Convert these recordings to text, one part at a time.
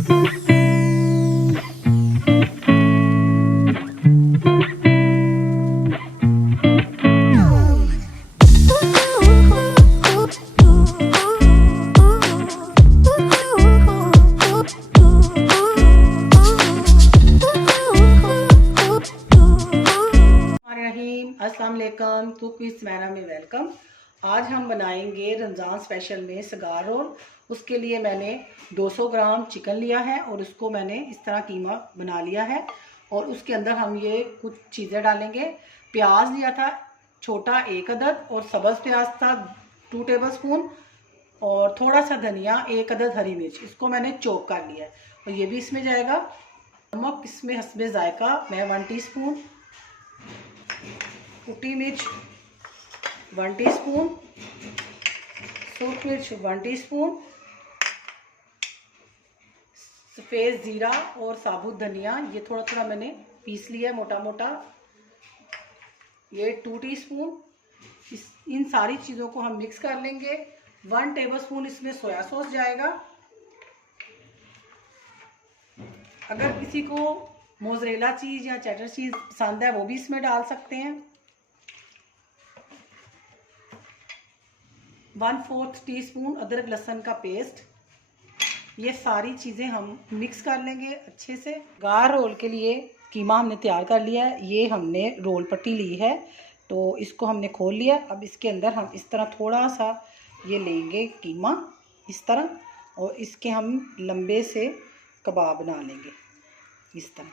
अस्सलाम वालेकुम, cook with Sumaira में वेलकम। आज हम बनाएंगे रमज़ान स्पेशल में सगार रोल। उसके लिए मैंने 200 ग्राम चिकन लिया है और उसको मैंने इस तरह कीमा बना लिया है। और उसके अंदर हम ये कुछ चीज़ें डालेंगे। प्याज लिया था छोटा 1 अदद और सब्ज़ प्याज था 2 टेबल स्पून और थोड़ा सा धनिया 1 अदद हरी मिर्च, इसको मैंने चॉप कर लिया है और ये भी इसमें जाएगा। नमक इसमें हस्बे ज़ायका मैं 1 टीस्पून, कुटी मिर्च 1 टीस्पून, सूख मिर्च 1 टीस्पून, सफ़ेद ज़ीरा और साबुत धनिया ये थोड़ा थोड़ा मैंने पीस लिया है मोटा मोटा, ये 2 टीस्पून। इन सारी चीज़ों को हम मिक्स कर लेंगे। 1 टेबलस्पून इसमें सोया सॉस जाएगा। अगर किसी को मोज़रेला चीज़ या चेडर चीज़ पसंद है वो भी इसमें डाल सकते हैं। 1/4 टीस्पून अदरक लहसुन का पेस्ट। ये सारी चीज़ें हम मिक्स कर लेंगे अच्छे से। गार रोल के लिए कीमा हमने तैयार कर लिया है। ये हमने रोल पट्टी ली है तो इसको हमने खोल लिया। अब इसके अंदर हम इस तरह थोड़ा सा ये लेंगे कीमा इस तरह, और इसके हम लंबे से कबाब बना लेंगे इस तरह।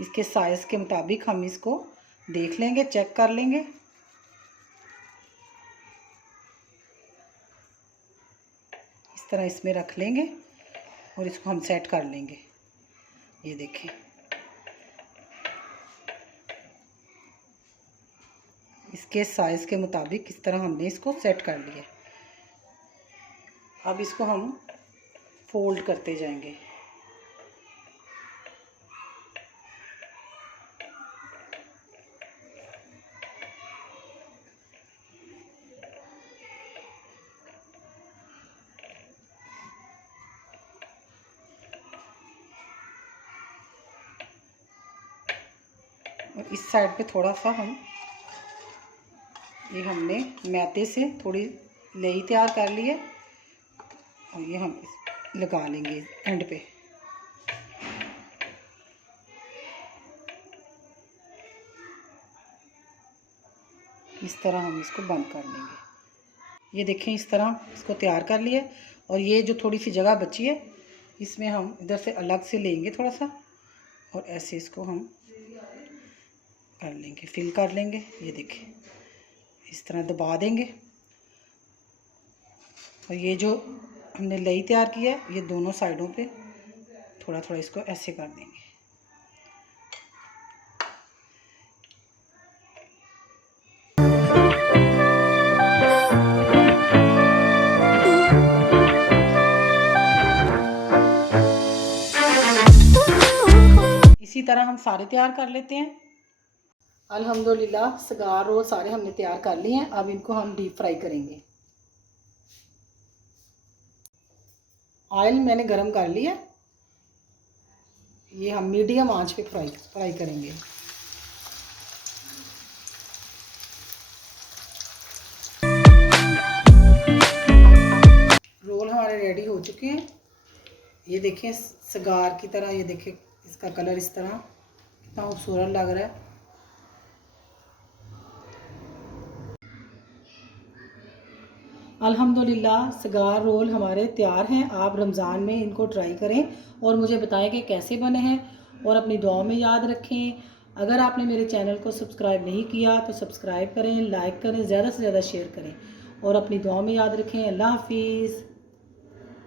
इसके साइज़ के मुताबिक हम इसको देख लेंगे, चेक कर लेंगे। इस तरह इसमें रख लेंगे और इसको हम सेट कर लेंगे। ये देखें, इसके साइज़ के मुताबिक इस तरह हमने इसको सेट कर लिया। अब इसको हम फोल्ड करते जाएंगे। और इस साइड पे थोड़ा सा हम ये हमने मैदे से थोड़ी लेई तैयार कर ली है और ये हम लगा लेंगे एंड पे। इस तरह हम इसको बंद कर लेंगे। ये देखें, इस तरह इसको तैयार कर लिया। और ये जो थोड़ी सी जगह बची है इसमें हम इधर से अलग से लेंगे थोड़ा सा और ऐसे इसको हम कर लेंगे, फिल कर लेंगे। ये देखें, इस तरह दबा देंगे। और ये जो हमने लई तैयार किया है ये दोनों साइडों पे थोड़ा थोड़ा इसको ऐसे कर देंगे। इसी तरह हम सारे तैयार कर लेते हैं। अल्हम्दुलिल्लाह सगार रोल सारे हमने तैयार कर लिए हैं। अब इनको हम डीप फ्राई करेंगे। ऑयल मैंने गरम कर लिया। ये हम मीडियम आंच पे फ्राई करेंगे। रोल हमारे रेडी हो चुके हैं। ये देखें सगार की तरह, ये देखें इसका कलर इस तरह कितना खूबसूरत लग रहा है। अल्हम्दुलिल्लाह सगार रोल हमारे तैयार हैं। आप रमज़ान में इनको ट्राई करें और मुझे बताएं कि कैसे बने हैं और अपनी दुआ में याद रखें। अगर आपने मेरे चैनल को सब्सक्राइब नहीं किया तो सब्सक्राइब करें, लाइक करें, ज़्यादा से ज़्यादा शेयर करें और अपनी दुआ में याद रखें। अल्लाह हाफिज़।